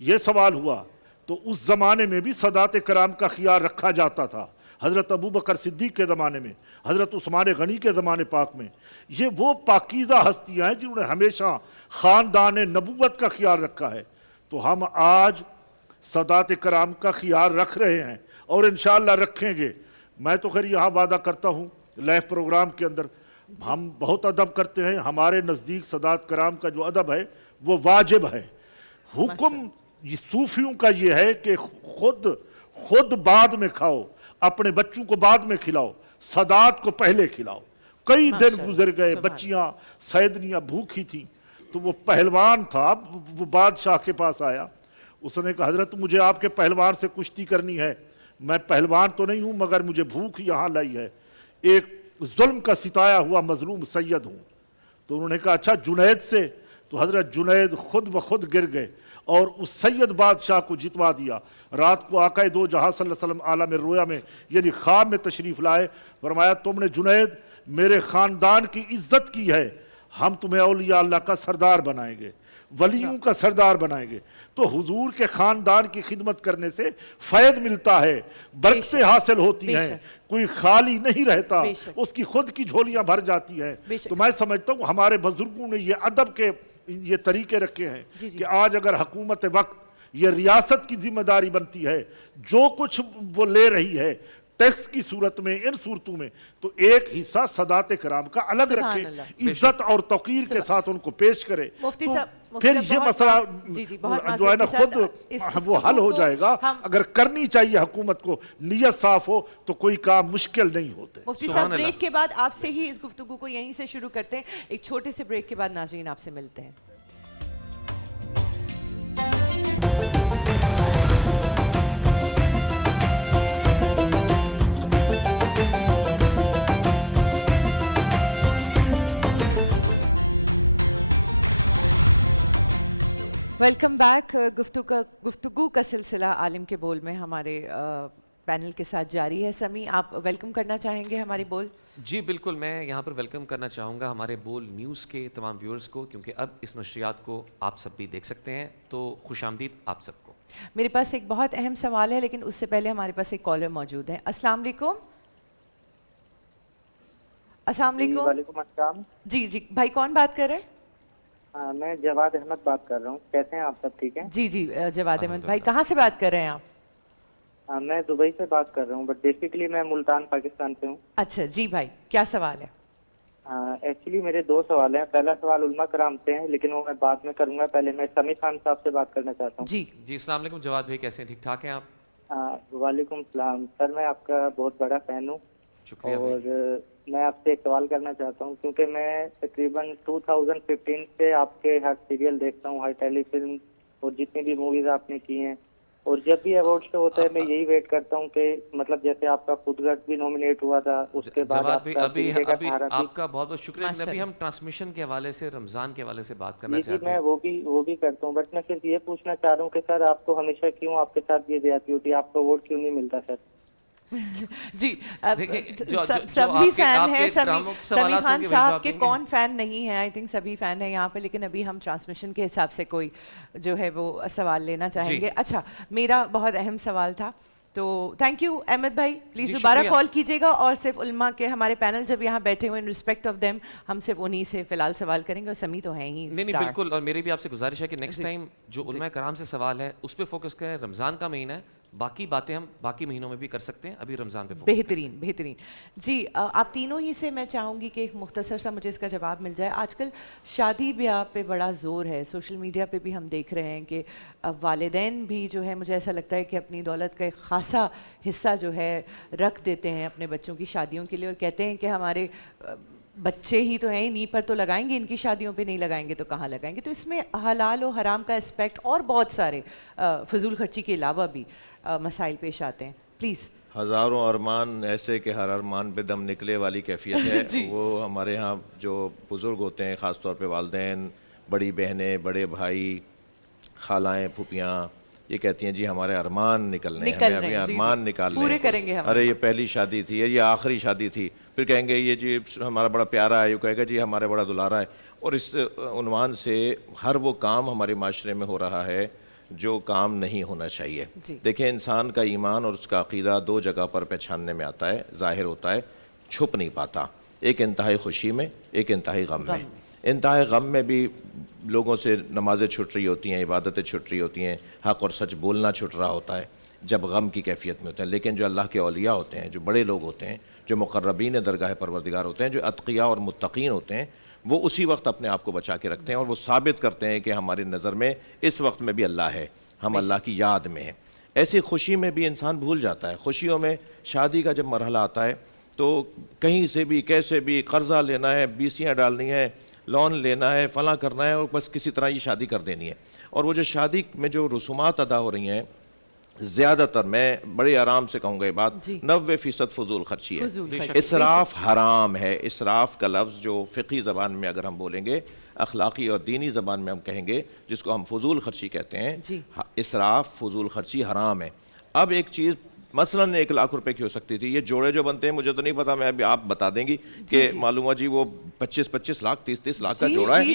یہ سوال ہوا. تو اس زمانے میں بھی سادات کرام کا خیال رکھا جاتا تھا. حضرت ابوبکر صدیق کے زمانے میں، حضرت عثمان غنی کے زمانے پاک میں. یہ وہ پاکیزہ ہستیاں ہیں جنہوں نے ہمیشہ خاندان نبوت کا خیال رکھا ہے. تو ہم آج سادات کرام کا خیال رکھ رہے ہیں اور انشاءاللہ رکھیں گے. میں تو خیر یہاں وعدہ کرتا ہوں لائیو پروگرام کے اندر ہم بہت ادب کرتے ہیں. ہمارے نزدیک سادات کرام کا جو ادب ہے وہ واجب ہے. حکم صوفیوں کا یہ ہے کہ خود بعد میں کھاؤ، اپنے بچوں کو بعد میں کھلاؤ، سادات کو پہلے کھلاؤ. کئی دن گزر گئے، بچیاں سیدنیاں بھوکھی تھیں. تو وہ پہلوان تھا، وہ بادشاہ کے پاس آیا. اس نے کہا حضرت مجھے آپ کے پہلوان سے کشتی کرنی ہے. میں پہلوان تو نہیں ہوں مگر مجھے بھوک یہاں لائی ہے، ایک ظلم کا ستایا ہوا مظلوم سید ہوں. تو انہوں نے کہا اچھا جنید سے. تو حضرت جنید خود بخود گر گئے اور اس سید بادشاہ کو جتوا دیا. رات کو آقا دو جہاں صلی اللہ علیہ وسلم عالم رویا میں یعنی خواب میں تشریف لائے. فرمایا تم نے جنید میرے خاندان کی عزت کی ہے، ہم تمہیں اولیاء اللہ کا سردار بنائیں گے، ولیوں کا سردار بنائیں گے. تو حضور کے خاندان کی خدمت کرنے سے فیض ملتا ہے، برکتیں حاصل ہوتی ہیں، کوئی خالی نہیں رہتا، اس کی خود کی جھولیاں بھر جاتی ہیں. تو میں سمجھتا ہوں ہمارے بزرگوں نے یہ ادب کے یہ طریقے رکھے ہیں کہ آج اگر حکومت وقت یہ ریاست کی ذمہ داری بنتی ہے، جو کچھ وہ لے رہی ہے ٹیکس کی صورت میں، ان صورتوں میں، تو ایک حصہ سادات کرام کا الگ رکھے، عزت اور توقیر کے ساتھ ان کو پیش کرے. پھر یہ مسئلہ جو ہے نا خود وہ حل ہو جائے گا. اگر کرنی چاہیے حکومت کو، نیت صاف ہو تو کوئی کام مشکل نہیں ہوتے. مفتی صاحب بریک کے بعد آپ سے ہی اس گفتگو کو یہیں سے شروع کرتے ہیں. ایک چھوٹے سے بریک کے بعد ناظرین آپ سے ملتے ہیں. Welcome back. گفتگو کا سلسلہ عالم کے بول میں ہمارے پینل کے ساتھ جاری ہے. سمی آپ ویلکم کرنا چاہیں گے ہماری بول؟ جی بالکل، میں یہاں پر ویلکم کرنا چاہوں گا ہمارے بول نیوز کے تمام ویورز کو، کیونکہ اب اس نشریات کو آپ سب بھی دیکھ سکتے ہیں. تو خوش آمدید آپ سب کو. میرے پاس ایک بہت اہم سوال ہے لیکن اس سے پہلے ہمارے پاس ایک کالر موجود ہے. السلام علیکم. السلام علیکم. وعلیکم السلام. جی جی بھائی کون بات کر رہے ہیں؟ میں جواد احمد بات کر رہا ہوں. کیسے ہیں آپ؟ سب ٹھیک ہیں؟ جی جی جواد احمد بھائی کہاں سے بات کر رہے ہیں آپ؟ میں دبئی سے بات کر رہا ہوں بٹ بیسیکلی میں ملتان پاکستان سے ہوں. اچھا جی بھائی کیا سوال ہے؟ ایکچولی میرے 2 سوال ہیں. پہلا سوال علماء کرام سے ہیں لیکن وہ میں بعد میں کروں گا. پہلے میں سمیع خان صاحب سے بات کرنا چاہتا ہوں. جی جی السلام علیکم جواد بھائی، کیسے ہیں؟ ٹھیک ٹھاک ہیں آپ؟ وعلیکم السلام سر، میں آپ کا بہت بڑا فین ہوں. شکریہ اور بھائی. میں آپ سے ایک سوال کرنا چاہتا ہوں کیونکہ میں تقریباً 2015 سے آپ کے ہر سیریل دیکھتا ہوں، ہر ٹیلی فلم اور جتنی بھی موویز آپ نے کی ہیں. اور جب بھی ایوارڈ شو ہوتا ہے میں یہی ویٹ کرتا ہوں کہ مطلب جیسے آپ کا خودغرض بھی نومینیٹ ہوا تھا، اس کے بعد جواد آپ بھائی کا ابھی زندگی کا سہارا بھی. آپ کا بہت بہت شکریہ. ابھی ہم ٹرانسمیشن کے حوالے سے، رمضان کے حوالے سے بات کرنا جی چاہتے میں ہیں. وہ بھی کرتا ہوں بٹ میں صرف یہ پوچھنا چاہ رہا ہوں کہ سر آپ کو ہمیشہ کیوں آپ کے ساتھ یہ زیادتی ہوتی ہے؟ آپ کو ووٹ کیوں نہیں ملتا سر؟ جی دیکھیں سبھی فین ہیں. سمیع خان صاحب کے کے کون فین نہیں ہے؟ آئی تھنک سبھی فین ہیں یہاں پہ، لیکن ابھی ہم ٹرانسمیشن کے حساب سے کوئی جو ہے وہ سوال لینا چاہیں گے. اچھا میرا بہت اہم سوال تھا تو تھینک یو احمد بھائی. پلیز دوبارہ کال کیجیے گا اور صرف علماء کے ہمارے پینل جب یہاں بیٹھے ہوئے ان رسپیکٹ آف دیم ہم صرف انہی سے فی الحال سوال کریں گے. اور سمیع تو ہیں ہی. نہیں بالکل. اور میری بھی آپ سے گزارش ہے کہ نیکسٹ ٹائم جو علماء کرام سے سوال ہے اس پہ فوکس کریں. رمضان کا مہینہ ہے، باقی باتیں ہم باقی مہینوں میں بھی کر سکتے ہیں، ابھی رمضان پہ بہترین بہترین. جی آپ تینوں ہی سے میں چاہوں گی کہ ایک مختصر سا مجھے اس کا جواب مل جائے. آج کل شادی بیاہ پہ بڑا زور ہے، سوشل میڈیا پہ بھی ہم دیکھ رہے ہیں کہ والدین بھی جو ہے مجھے ایسا لگتا ہے کہ اپنی دولت کا ایک خاصا حصہ جو ہے رکھ دیتے ہیں اپنے بچوں کی شادیوں کے لیے اور کہتے ہیں کہ ہمارے بچے ہی تو ہیں، انہیں پر تو لگائیں گے، ان کی شادیوں پہ نہیں لگائیں گے تو کہاں لگائیں گے. تو اس میں حلال و حرام کا اسپیکٹ اور بہت سارے فضول خرچی کے علاوہ بھی مسائل پیش آتے ہیں. پلیز. ہزاروں ارمان ایسے کہ ہر ارمان پہ دم نکلے والی کیفیت ہے. وہ ہمارے ہاں جو بزرگ ہوتے ہیں، خاص طور پہ والدین، بڑی بہنیں، بڑے بھائی، خالائیں، پھوپھیاں، یہ کہتی ہیں جی ہمارے ارمان نکلنے ہیں، ہمیں ابھی ارمان نکالنے پورے کریں گے ہم. ارے یہ پہلی شادی تھی، یہ آخری شادی تھی. پھر کہیں گے یہ جی ہمارا بڑا پیارا ہے، یہ کہے گا جی ہمارے بڑا دلارا ہے. اور اس عنوان سے ہر وہ کام ہمارے معاشرے میں ہو رہا ہے جو کام نہیں ہونا چاہیے. دیکھیں انسان کا ایمان اور اس کا عقیدہ 2 جگہ پر پہچاننے میں آتا ہے، ظاہر ہوتا ہے، چھپ نہیں پاتا. ایک انتہائی خوشی میں، ایک انتہائی غم میں. انتہائی غم میں بھی لوگوں سے نمازیں چھٹ رہی ہوتی ہیں، عبادتیں چھٹ رہی ہوتی ہیں، حق اور سچ بولنا چھٹ رہا ہوتا ہے جب غم کی کیفیت میں ہوتے ہیں. لیکن جو اللہ کے اولیاء ہوتے ہیں، جو بڑے لوگ ہوتے ہیں، جو مقربین درگاہ پروردگار ہوتے ہیں، جو اتقیاء اور متقین ہوتے ہیں، وہ اسی وقت اپنے آپ کو بچا کے رکھتے ہیں اور وہ ثابت کرتے ہیں کہ ہماری نظر میں اس وقت میں بھی اللہ ہے، ہم اللہ کی یاد میں ہیں. ایسی خوشی میں بھی انسان بھول جاتا ہے. خوشیوں میں شادی کا جب مرحلہ آتا ہے تو کہیں سے بھی کیسے بھی قرضہ لینا ہے، بیسیاں ڈالنی ہے، لون لینا ہے، فلاں کرنا ہے اور بس کسی طرح یہ شادی کر دینی ہے. اور وہ جو شادی میں جو رسومات ادا ہو رہی ہیں زیادہ تر، میں بڑے آرام سے کہوں گا یہ بات، 90% فضول خرچی ہے. اسراف حرام ہے. اسراف کا لفظ جو فقہی زبان میں اگر ہم بولیں گے، اخلاقی اور دینی زبان میں ہم کہیں گے، جس کو ہم فضول خرچی کہتے ہیں، اسراف فضول خرچی حرام ہے. اب ایک چیز مثلاً 1 لاکھ روپے کی ہو سکتی تھی. یہ جوڑے جو بنتے ہیں مجھے تو نہیں پتا، میں ابھی آپ بتا دیں گی کہ معلوم ہے جی وہ 25 لاکھ 30 لاکھ کا جوڑا ہے.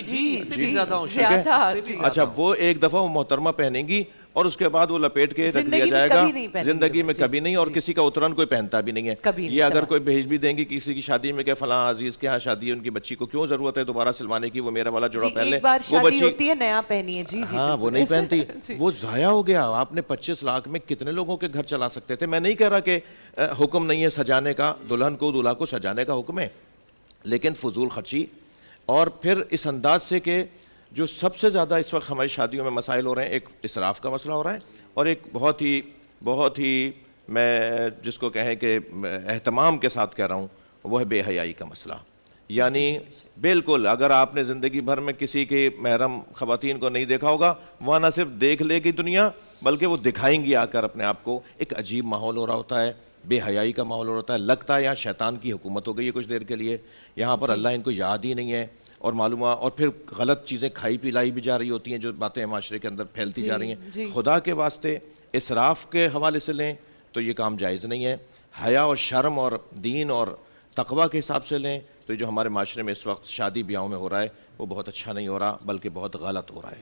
اچھا وہ ایک دفعہ وہ محترمہ پہنیں گی اور اس کے بعد وہ لپیٹ کے رکھ دیا جائے گا، زندگی میں کبھی نہیں. اور کسی کا اترن کوئی پہنتا بھی نہیں ہے. یہ اگر کوئی بھیج بھی دیں گی کسی کی شادی میں کہ فلاں عزیز کے ہاں شادی ہے، ان کی بچی کو کیوں ضرورت ہے دوبارہ سلوانے کی، وہ میرا والا جوڑا پہن لے. وہ بچی نیا پہنی ہے، ہاں وہ نہیں پہنتی، وہ ضائع ہو گیا. آپ نے 25 لاکھ میں کتنے لوگوں کے گھر چلا سکتے تھے. میں نہیں کہہ رہا کہ حکم نہیں ہے سجانے کا، دلہن کو دولہا کو سجانے کا حکم ہے، لیکن فضول خرچی. اور پھر اس انداز سے کہ جو سب سے زیادہ اس وقت ہماری شادیوں میں مسائل ہو رہے ہیں، ایک اسراف کا مسئلہ ہو رہا ہے اور ایک بہت ہی میں جس کو کہیں کہ اہتمام کے ساتھ کہہ رہا ہوں، وہ ہے بے حیائی کا مسئلہ. یعنی بالکل اگر آپ نے زندگی بھر میں کسی کے محرم خواتین کو نہیں دیکھا ہوگا، وہاں نہ صرف دیکھ لے گی دنیا بلکہ وہ دکھائیں گی آ کر اپنے آپ کو. ایک عجیب ماحول ہو رہا ہوتا ہے، بے حیائی کا ماحول ہو رہا ہوتا ہے. لگتا ہے یہاں شیطان کی حکومت ہو گئی ہے کچھ دیر کے لیے، یہاں پر اللہ ان کو یاد ہی نہیں ہے. اور معلومات اور پھر غلط چیزیں کھائی پلائی بھی جا رہی ہوتی ہیں، جو باتیں معاشرے کے اندر پھیلتی جا رہی ہیں. خدا کے واسطے اسراف کے حوالے سے لیں تو یہ کام جائز نہیں ہے. حیا اور شرم اور دین اور تقوی کے حساب سے لیں تو جو ہمارے معاشرے میں اس وقت شادی بیاہوں میں ہو رہا ہے وہ بہت اچھا نہیں ہو رہا، بلکہ بہت غلط ہو رہا ہے.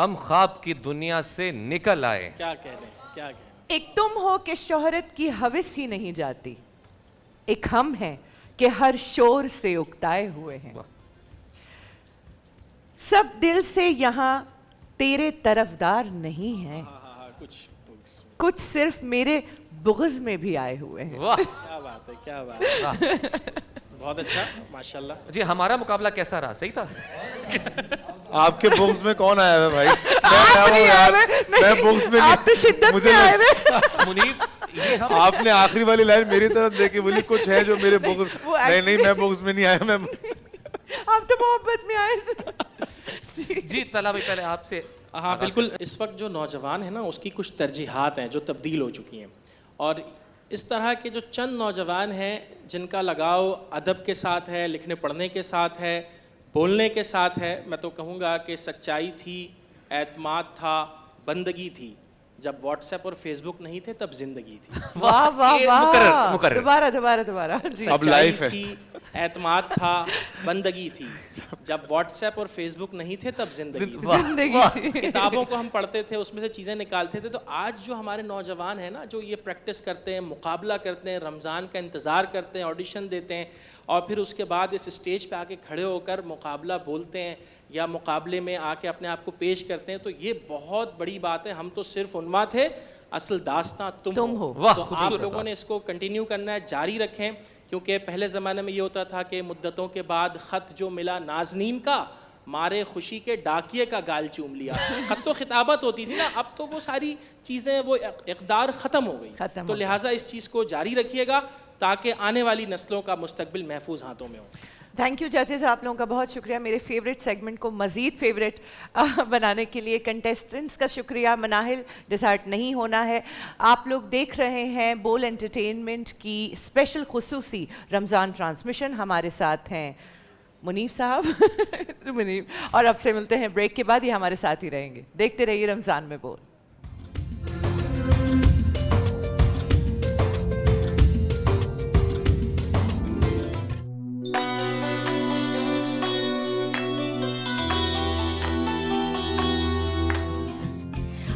ہم خواب کی دنیا سے نکل آئے. کیا کہہ رہے ہیں, کیا کہہ رہے ہیں. ایک تم ہو کہ شہرت کی ہوس ہی نہیں جاتی, ایک ہم ہیں کہ ہر شور سے اکتائے ہوئے ہیں, سب دل سے یہاں تیرے طرفدار نہیں ہیں, کچھ صرف میرے بغض میں بھی آئے ہوئے ہیں. کیا بات ہے, کیا بات ہے, بہت اچھا, ماشاءاللہ. جی ہمارا مقابلہ کیسا رہا, صحیح تھا؟ آپ کے بغض میں کون آیا ہے بھائی؟ میں بغض میں مجھے آپ نے آخری والی لائن میری طرف دیکھی, بولی کچھ ہے جو میرے بغض, نہیں میں بغض میں نہیں آیا, میں آپ تو محبت میں آئے. جی طلعہ بھائی پہلے آپ سے. ہاں بالکل, اس وقت جو نوجوان ہے نا اس کی کچھ ترجیحات ہیں جو تبدیل ہو چکی ہیں, اور اس طرح کے جو چند نوجوان ہیں جن کا لگاؤ ادب کے ساتھ ہے, لکھنے پڑھنے کے ساتھ ہے, بولنے کے ساتھ ہے, میں تو کہوں گا کہ سچائی تھی, اعتماد تھا, بندگی تھی. جب واٹس ایپ اور فیس بک نہیں تھے تب زندگی تھی. واہ واہ واہ, دوبارہ اب لائف ہے. اعتماد تھا, بندگی تھی. جب واٹس ایپ اور فیس بک نہیں تھے تب زندگی تھی. کتابوں کو ہم پڑھتے تھے, اس میں سے چیزیں نکالتے تھے. تو آج جو ہمارے نوجوان ہیں نا, جو یہ پریکٹس کرتے ہیں, مقابلہ کرتے ہیں, رمضان کا انتظار کرتے ہیں, آڈیشن دیتے ہیں, اور پھر اس کے بعد اس اسٹیج پہ آ کے کھڑے ہو کر مقابلہ بولتے ہیں یا مقابلے میں آ کے اپنے آپ کو پیش کرتے ہیں, تو یہ بہت بڑی بات ہے. ہم تو صرف عنواں تھے, اصل داستاں تم ہو. تو آپ لوگوں نے اس کو کنٹینیو کرنا ہے, جاری رکھیں, کیونکہ پہلے زمانے میں یہ ہوتا تھا کہ مدتوں کے بعد خط جو ملا نازنین کا, مارے خوشی کے ڈاکیے کا گال چوم لیا. خط و خطابت ہوتی تھی نا, اب تو وہ ساری چیزیں, وہ اقدار ختم ہو گئی. تو لہٰذا اس چیز کو جاری رکھیے گا تاکہ آنے والی نسلوں کا مستقبل محفوظ ہاتھوں میں ہو. تھینک یو ججز, آپ لوگوں کا بہت شکریہ میرے فیوریٹ سیگمنٹ کو مزید فیوریٹ بنانے کے لیے. کنٹیسٹنٹس کا شکریہ, مناہل ڈسہارٹ نہیں ہونا ہے. آپ لوگ دیکھ رہے ہیں بول انٹرٹینمنٹ کی اسپیشل خصوصی رمضان ٹرانسمیشن. ہمارے ساتھ ہیں منیب صاحب منیب, اور اب سے ملتے ہیں بریک کے بعد, یہ ہمارے ساتھ ہی رہیں گے. دیکھتے رہیے رمضان میں بول.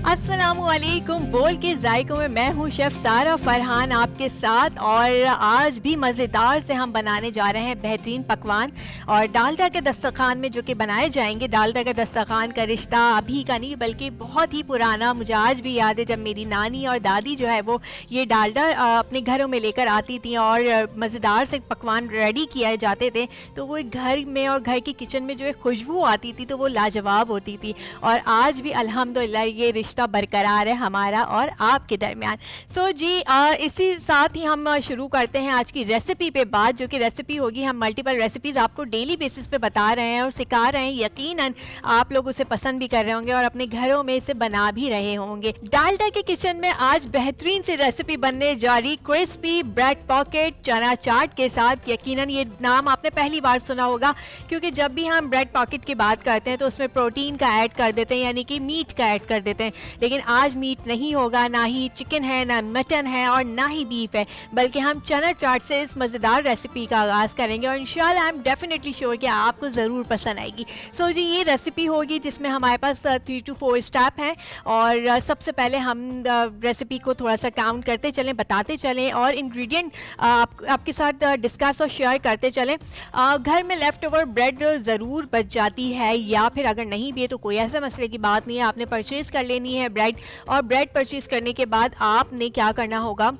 السلام علیکم. بول کے ذائقوں میں ہوں شیف سارہ فرحان آپ کے ساتھ, اور آج بھی مزیدار سے ہم بنانے جا رہے ہیں بہترین پکوان, اور ڈالڈا کے دسترخوان میں جو کہ بنائے جائیں گے. ڈالڈا کے دسترخوان کا رشتہ ابھی کا نہیں بلکہ بہت ہی پرانا. مجھے آج بھی یاد ہے جب میری نانی اور دادی جو ہے وہ یہ ڈالڈا اپنے گھروں میں لے کر آتی تھیں اور مزیدار سے پکوان ریڈی کیے جاتے تھے, تو وہ گھر میں اور گھر کی کچن میں جو ایک خوشبو آتی تھی تو وہ لاجواب ہوتی تھی. اور آج بھی الحمدللہ یہ رشتہ برقرار ہے ہمارا اور آپ کے درمیان. سو جی اسی ساتھ ہی ہم شروع کرتے ہیں آج کی ریسیپی پہ بات, جو کہ ریسیپی ہوگی, ہم ملٹیپل ریسیپیز آپ کو ڈیلی بیسس پہ بتا رہے ہیں اور سکھا رہے ہیں. یقیناً آپ لوگ اسے پسند بھی کر رہے ہوں گے اور اپنے گھروں میں اسے بنا بھی رہے ہوں گے. ڈالڈا کے کچن میں آج بہترین سی ریسیپی بننے جا رہی کرسپی بریڈ پاکٹ چنا چاٹ کے ساتھ. یقیناً یہ نام آپ نے پہلی بار سنا ہوگا, کیونکہ جب بھی ہم بریڈ پاکٹ کی بات کرتے ہیں تو اس میں پروٹین کا ایڈ کر دیتے ہیں, یعنی کہ میٹ کا ایڈ کر دیتے ہیں. لیکن آج میٹ نہیں ہوگا, نہ ہی چکن ہے, نہ مٹن ہے, اور نہ ہی بیف ہے, بلکہ ہم چنا چاٹ سے اس مزیدار ریسیپی کا آغاز کریں گے, اور انشاءاللہ آئی ایم ڈیفینیٹلی شیور کہ آپ کو ضرور پسند آئے گی. سو جی یہ ریسیپی ہوگی جس میں ہمارے پاس 3 to 4 اسٹیپ ہیں, اور سب سے پہلے ہم ریسیپی کو تھوڑا سا کاؤنٹ کرتے چلیں, بتاتے چلیں, اور انگریڈینٹ آپ کے ساتھ ڈسکس اور شیئر کرتے چلیں. گھر میں لیفٹ اوور بریڈ ضرور بچ جاتی ہے, یا پھر اگر نہیں بھی ہے تو کوئی ایسا مسئلے کی بات نہیں ہے, آپ نے پرچیز کر لینی ہے بریڈ. اور بریڈ پرچیز کرنے کے بعد آپ نے کیا کرنا ہوگا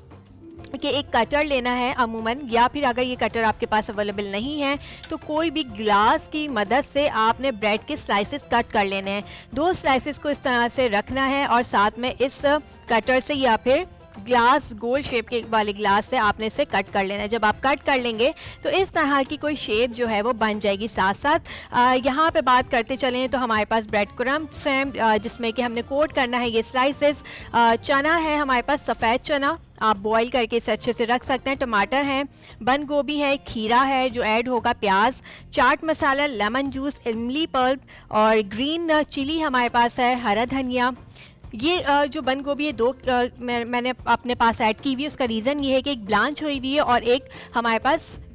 کہ ایک کٹر لینا ہے عموماً, یا پھر اگر یہ کٹر آپ کے پاس اویلیبل نہیں ہے تو کوئی بھی گلاس کی مدد سے آپ نے بریڈ کے سلائسز کٹ کر لینے ہیں. 2 سلائسز کو اس طرح سے رکھنا ہے, اور ساتھ میں اس کٹر سے یا پھر گلاس گول شیپ کے والے گلاس سے آپ نے اسے کٹ کر لینا ہے. جب آپ کٹ کر لیں گے تو اس طرح کی کوئی شیپ جو ہے وہ بن جائے گی. ساتھ ساتھ یہاں پہ بات کرتے چلیں تو ہمارے پاس بریڈ کرمبس ہیں جس میں کہ ہم نے کوٹ کرنا ہے یہ سلائسز. چنا ہے ہمارے پاس سفید چنا, آپ بوائل کر کے اسے اچھے سے رکھ سکتے ہیں. ٹماٹر ہیں, بند گوبھی ہے, کھیرا ہے جو ایڈ ہوگا, پیاز, چاٹ مسالہ, لیمن جوس, املی پلپ, اور گرین چلی ہمارے پاس ہے, ہرا دھنیا. یہ جو بند گوبھی ہے 2 میں نے اپنے پاس ایڈ کی ہوئی ہے. اس کا ریزن یہ ہے کہ ایک بلانچ ہوئی ہوئی ہے اور ایک ہمارے پاس